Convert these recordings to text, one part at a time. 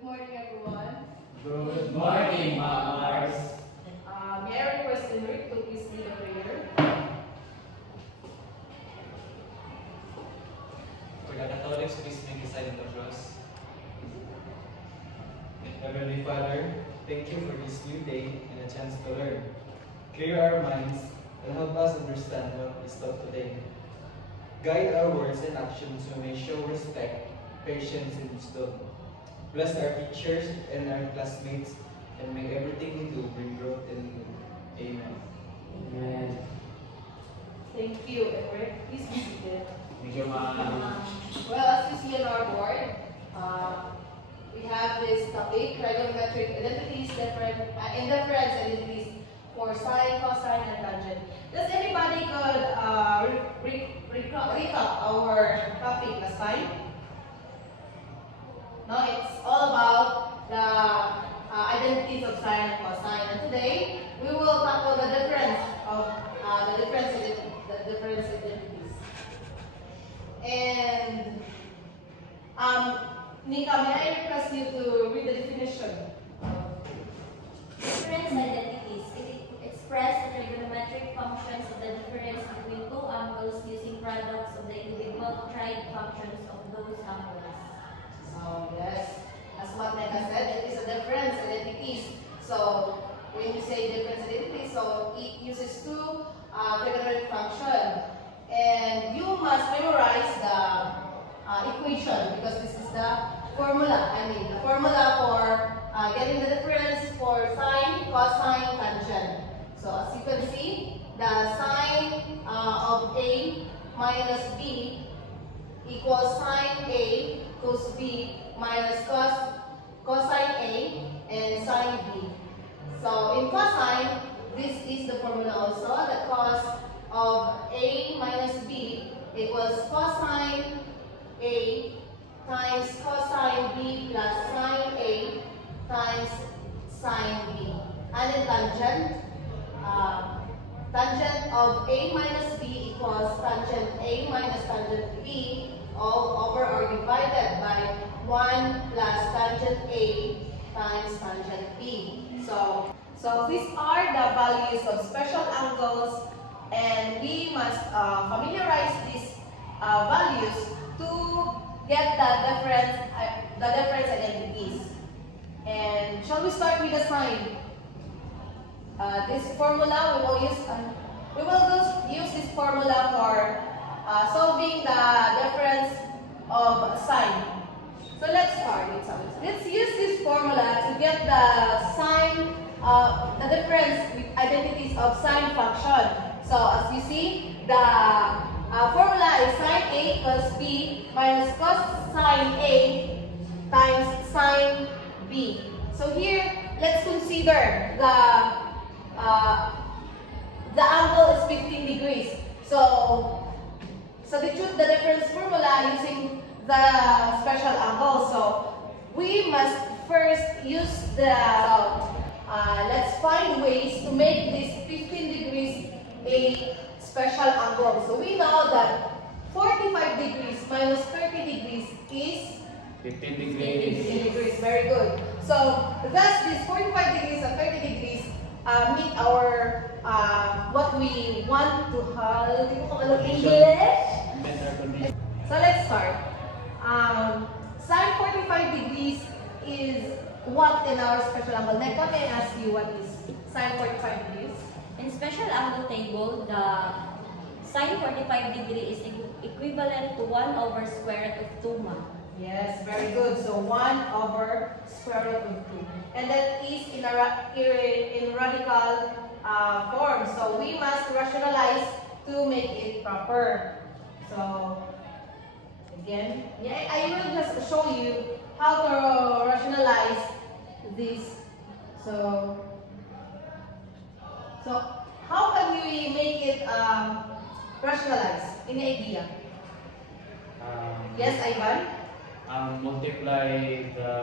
Good morning, everyone. Good morning, Ma'am Mars. May I request Henrik to please lead a prayer? For the Catholics, please make a sign of the cross. Heavenly Father, thank you for this new day and a chance to learn. Clear our minds and help us understand what is taught today. Guide our words and actions so we may show respect, patience, and wisdom. Bless our teachers and our classmates, and may everything we do bring growth in you. Amen. Amen. Thank you, Henrik. Please be seated. Thank you, Ma'am. Well, as you see on our board, we have this topic, trigonometric identities, indifference identities for sine, cosine, and tangent. Does anybody could recap our topic last time? No, it's all about the identities of sine and cosine. And today, we will tackle the difference of the difference identities. And Nika, may I request you to read the definition? Difference identities. It express the trigonometric functions of the difference between two angles using products of the individual tried functions of those angles. So, yes, as what Nika said, it is a difference identities. So, when you say difference identities, so it uses two trigonometric functions. And you must memorize the equation because this is the formula. The formula for getting the difference for sine, cosine, tangent. So as you can see, the sine of A minus B equals sine A cos B minus cosine A and sine B. So in cosine, this is the formula also. The cos of A minus B equals cosine A times cosine B plus sine A times sine B. And in tangent, tangent of A minus B equals tangent A minus tangent B all over or divided by 1 plus tangent A times tangent B. So these are the values of special angles, and we must familiarize these values to get the difference identities. And shall we start with the sign? This formula we will use this formula for solving the difference of sign. So let's start with some. Let's use this formula to get the sign, the difference with identities of sine function. So as you see, the formula is sine A plus B minus cosine A times sine B. So here, let's consider the angle is 15 degrees. So substitute the difference formula using the special angle. So we must first use let's find ways to make this 15 degrees a special angle. So we know that 45 degrees minus 30 degrees is 15 15 degrees. degrees. Very good. So thus this 45 degrees and 30 degrees meet our what we want to have. English? Better condition. So let's start. Sine 45 degrees is what in our special angle? Neka, may I ask you what is sine 45 degrees? In special angle table, the sine 45 degree is equivalent to 1 over square root of 2 ma. Yes, very good. So 1 over square root of 2. And that is in radical form. So we must rationalize to make it proper. So again, I will just show you how to rationalize this. So how can we make it rationalize? Any idea? Yes, Ivan? Multiply the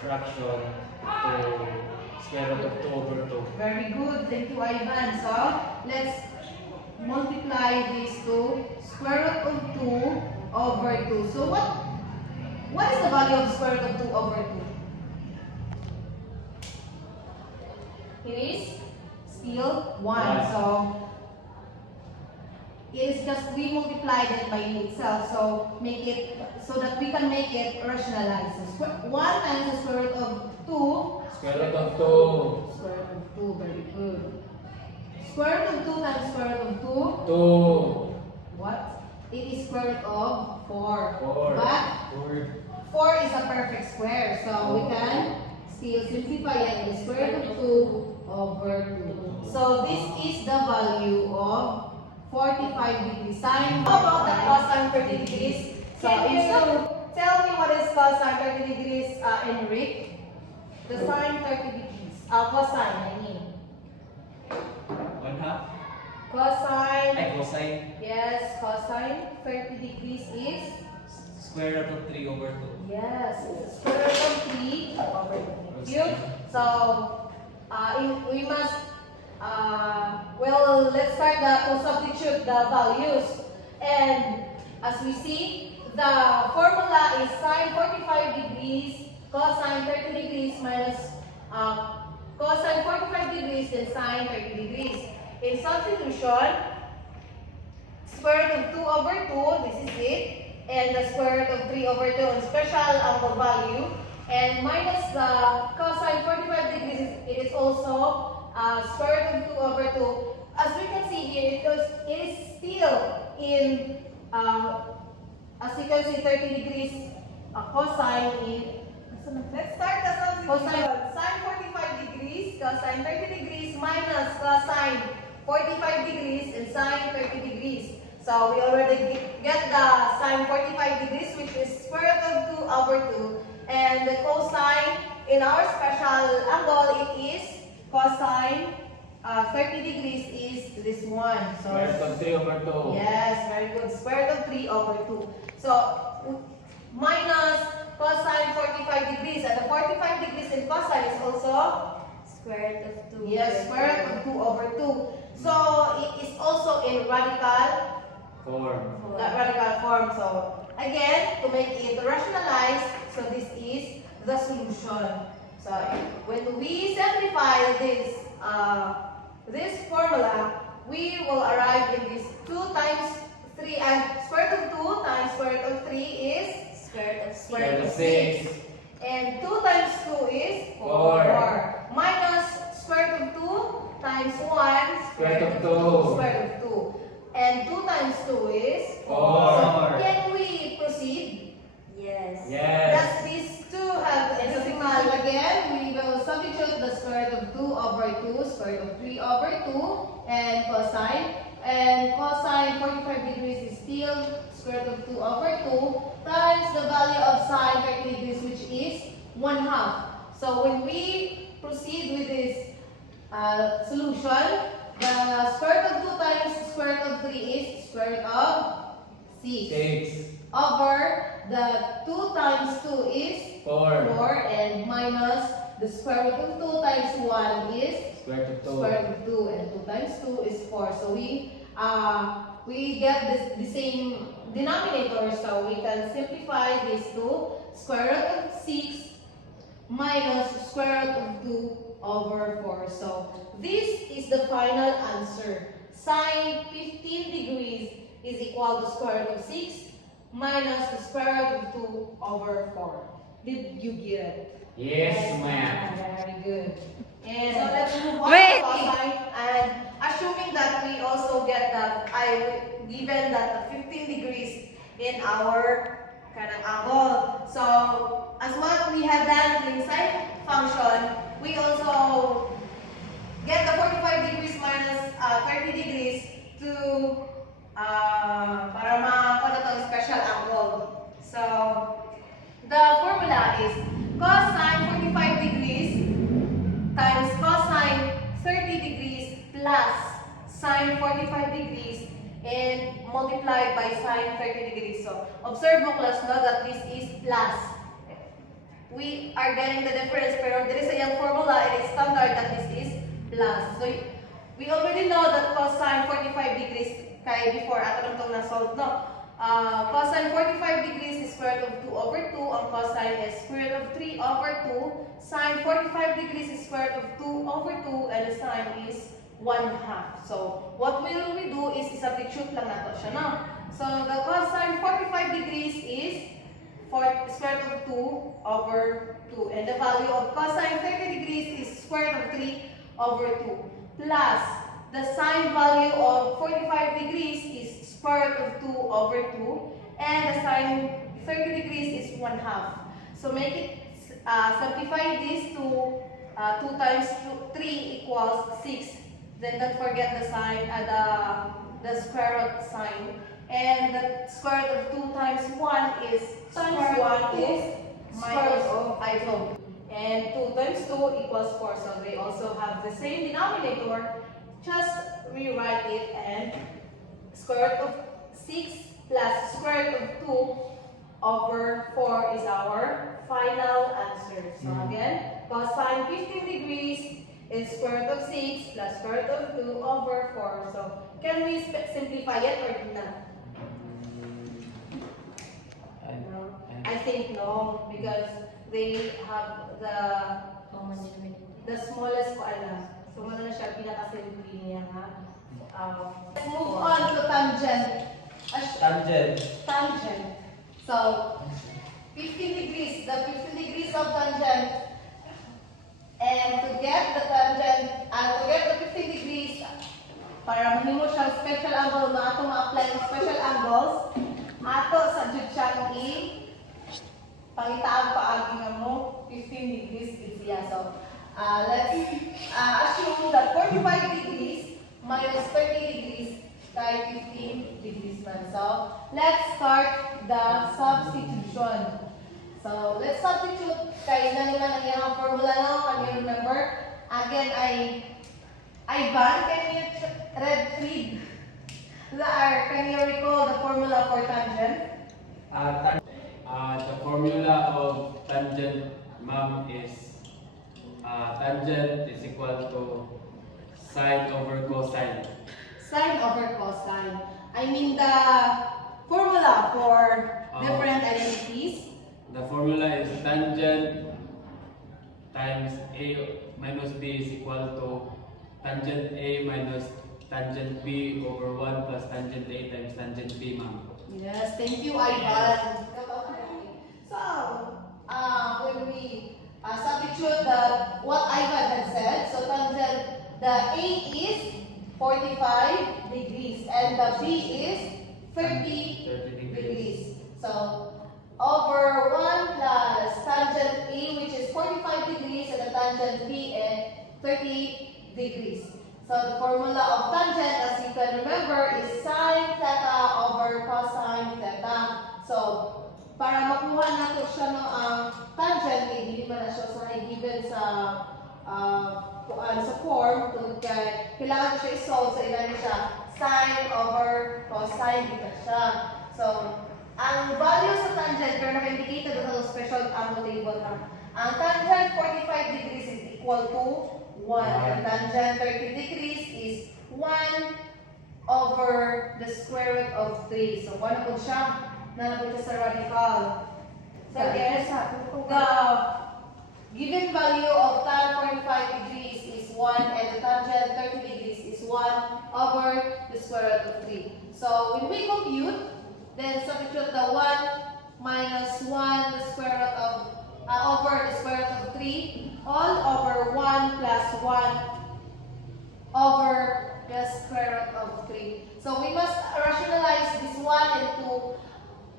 fraction to square root of 2 over 2. Very good. Thank you, Ivan. So let's multiply this to square root of 2 over 2. So What is the value of square root of 2 over 2? It is still 1. One. So it is just we multiplied it by itself. So make it so that we can make it rationalized. So 1 times the square root of 2. Square root of 2. Square root of 2, very good. Square root of 2 times square root of 2. 2. What? It is square root of 4. 4. But 4. 4 is a perfect square. So we can still simplify it in square root of 2 over 2. So this is the value of 45 degrees sine. How about the cosine 30 degrees? So can you tell me what is cosine 30 degrees, Enric? The sine 30 degrees. Cosine, I mean. 1/2. Cosine. Ay, cosine. Yes, cosine 30 degrees is. Square root of 3 over 2. Yes, it's square root of 3 over 2. Cute. So, we must, well, let's start to substitute the values. And as we see, the formula is sine 45 degrees, cosine 30 degrees minus cosine 45 degrees and sine 30 degrees. In substitution, square root of 2 over 2, this is it. And the square root of 3 over 2 on special angle value, and minus the cosine 45 degrees, it is also square root of 2 over 2. As we can see here, it is still in, as you can see, 30 degrees cosine in. Let's start the substitution. Sine 45 degrees, cosine 30 degrees minus cosine 45 degrees and sine 30 degrees. So we already get the sine 45 degrees, which is square root of 2 over 2. And the cosine in our special angle, it is cosine 30 degrees is this one. So Square root of 3 over 2. yes, very good. Square root of 3 over 2. So minus cosine 45 degrees, and the 45 degrees in cosine is also Square root of 2. yes, square root of 2 over 2. So it is also in radical. 4. That radical form. So again, to make it rationalized, so this is the solution. So when we simplify this formula, we will arrive in this 2 times 3 and square root of 2 times square root of 3 is Square root of 6. square root of 6. 6. And 2 times 2 is 4. Minus square root of 2 times 1 Square root of 2. square root of 2. And 2 times 2 is 4. So can we proceed? Yes. Yes. Does these two have decimal again? We will substitute the square root of 2 over 2, square root of 3 over 2, and cosine. And cosine 45 degrees is still square root of 2 over 2 times the value of sine 30 degrees, which is 1/2. So when we proceed with this solution, the square root of 2 times square root of 3 is square root of 6. 6. Over the 2 times 2 is 4. 4, and minus the square root of 2 times 1 is Square root of 2. square root of 2, and 2 times 2 is 4. So we get the same denominator, so we can simplify this to square root of 6 minus square root of 2 over 4. So this is the final answer. Sine 15 degrees is equal to square root of 6 minus the square root of 2 over 4. Did you get it? Yes, ma'am. Very good. And so let's move on Wait. to cosine. And assuming that we also get that, given that the 15 degrees in our kind of angle. So as what we have done in sine function, we also get the 45 degrees minus 30 degrees to para makakuha itong special angle. So the formula is cosine 45 degrees times cosine 30 degrees plus sine 45 degrees and multiplied by sine 30 degrees. So observe mo class no that this is plus. We are getting the difference, pero there is a young formula, it is standard that this is plus. So we already know that cosine 45 degrees kay before ato lang itong na-solve, no? Cosine 45 degrees is square root of 2 over 2. Ang cosine is square root of 3 over 2. Sine 45 degrees is square root of 2 over 2. And the sine is 1/2. So, what will we do is isubstitute lang nato siya, no? So, the cosine 45 degrees is square root of 2 over 2. And the value of cosine 30 degrees is square root of 3 over 2. Plus, the sine value of 45 degrees is square root of 2 over 2. And the sine 30 degrees is 1/2. So, make it, simplify this to 2 times 3 equals 6. Then don't forget the sign, the square root sign. And the square root of 2 times 1 is Times 1 is minus square I know. And 2 times 2 equals 4. So they also have the same denominator. Just rewrite it and square root of 6 plus square root of 2 over 4 is our final answer. So again, cosine 15 degrees is square root of 6 plus square root of 2 over 4. So, can we simplify it or not? No. I think no, because they have Common denominator. the smallest ko alam. So, ano na siya, pinaka-simple niya ha. Let's move on to tangent. Tangent. Tangent. So, 15 degrees, the 15 degrees of tangent. And to get the tangent, to get the 15 degrees, para mahimo siyang special angle na ato ma-apply ng special angles, ato sa jud siyang pangitaang paagi nga mo 15 degrees is siya. So, let's assume that 45 degrees minus 30 degrees kay 15 degrees man. So, let's start the substitution. So, let's substitute kay na naman ang iyang formula now. Can you remember? Again, Ivan, can you read can you recall the formula for tangent? The formula of tangent, ma'am, is tangent is equal to sine over cosine. Sine over cosine. I mean the formula for different identities. The formula is tangent times A minus B is equal to tangent A minus tangent B over 1 plus tangent A times tangent B, ma'am. Yes, thank you, Ivan. So, when we substitute what Ivan had said, so tangent, the A is 45 degrees and the B is 30 degrees. So, over 1 plus tangent A, which is 45 degrees, and the tangent B is 30 degrees. So the formula of tangent, as you can remember, is sine theta over cosine theta. So, para makuha nato siya no ang tangent, hindi man na siya given sa form, kailangan siya i-solve sa ilan siya, sine over cosine dito siya. So, ang value sa tangent, pero naka-indicated sa special angle table na. Ang tangent 45 degrees is equal to 1. And tangent 30 degrees is 1 over the square root of 3. So, 1 po siya. Nanapod siya sa radical. So, again, the given value of tan 45 degrees is 1 and the tangent 30 degrees is 1 over the square root of 3. So, when we compute, then substitute the 1 minus 1 the square root of over the square root of 3 all over 1 plus 1 over the square root of 3. So we must rationalize this 1 into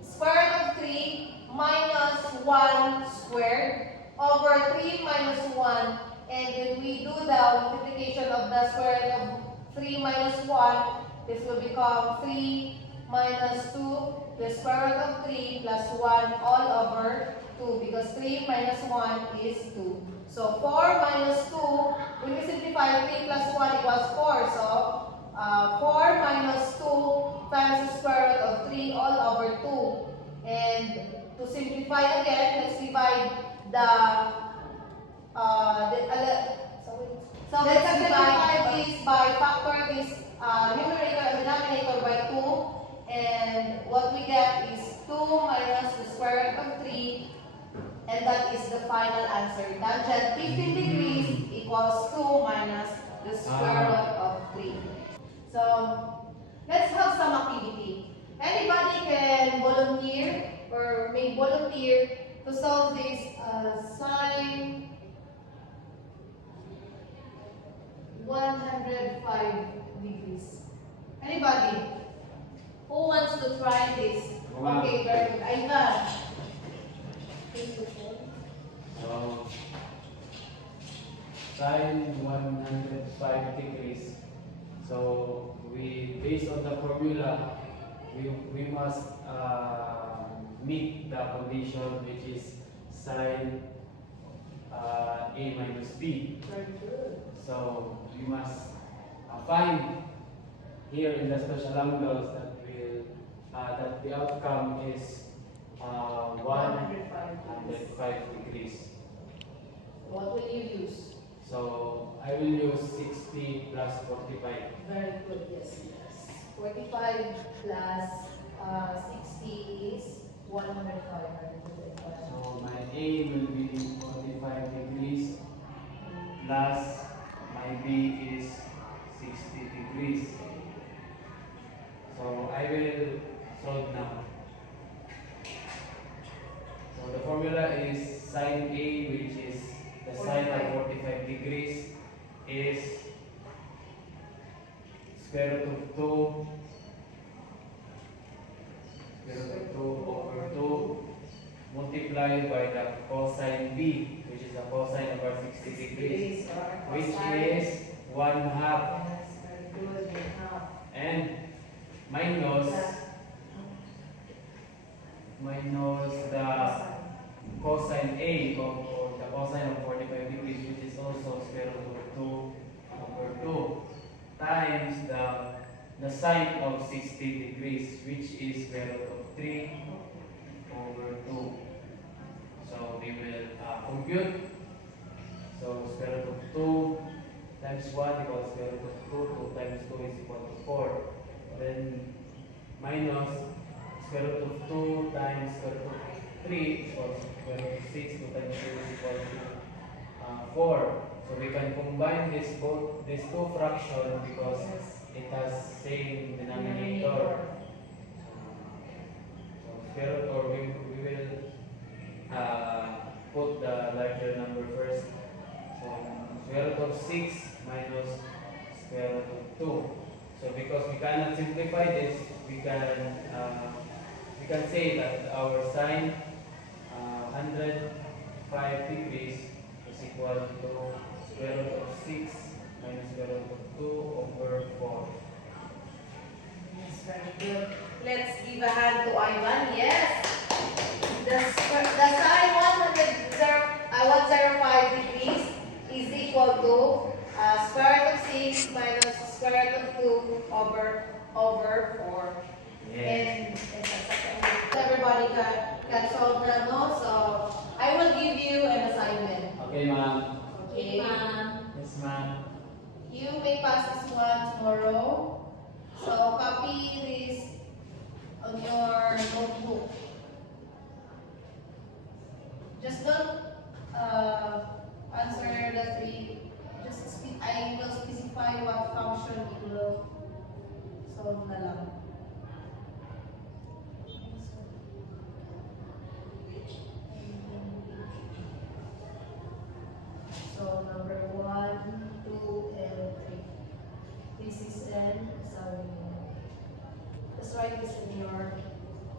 square root of 3 minus 1 squared over 3 minus 1, and when we do the multiplication of the square root of 3 minus 1, this will become 3 minus 2, the square root of 3 plus 1 all over 2, because 3 minus 1 is 2. So 4 minus 2, when we simplify, 3 plus 1 equals 4. So 4 minus 2 times the square root of 3 all over 2. And to simplify again, let's divide so let's divide this by factor this numerator and denominator by 2. And what we get is 2 minus the square root And that is the final answer. Tangent 15 degrees equals 2 minus the square root of 3. So, let's have some activity. Anybody can volunteer or may volunteer to solve this sine 105 degrees. Anybody? Who wants to try this? Wow. Okay, very good. Ivan. So, sine 105 degrees. So, based on the formula, we must meet the condition which is sine A minus B. Very good. So, we must find here in the special angles that the outcome is 105 degrees. What will you use? So I will use 60 plus 45. Very good, yes. 45 plus 60 is 105. Very good. So my A will be 45 degrees plus my B is 60 degrees. So I will solve now. So the formula is sine A, which is the sine of 45 degrees, is square root of 2 over 2 multiplied by the cosine B, which is the cosine of our 60 degrees, which is 1/2, Yes, very good. Now, and minus the cosine A or the cosine of 45 degrees, which is also square root of 2 over 2 times the sine of 60 degrees, which is square root of 3 over 2. So we will compute. So square root of 2 times 1 equals square root of 2. 2 times 2 is equal to 4. Then minus square root of 2 times square root of 3 equals square root of 6. 2 times 2 is equal to 4. So we can combine these two fractions because it has same denominator. So square root, or we will put the larger number first. So square root of 6 minus square root of 2. So because we cannot simplify this, we can say that our sine 105 degrees is equal to square root of 6 minus square root of 2 over 4. yes, very good. Let's give a hand to Ivan. Yes. The sine 105 degrees is equal to square root of 6 minus square root of 2 over 4. And everybody can solve the no? So I will give you an assignment. Okay, ma'am. Okay. Yes, ma'am. You may pass this one tomorrow. So copy this on your notebook. Just don't answer the three. I will specify what function you will solve na lang. So number 1, 2, and 3. This is an assignment. Let's write this in your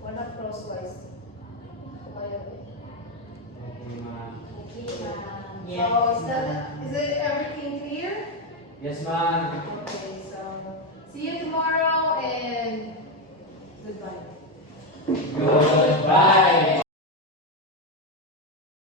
one up crosswise. Okay, ma'am. So is it everything clear? Yes, ma'am. Okay, so see you tomorrow and goodbye. Good.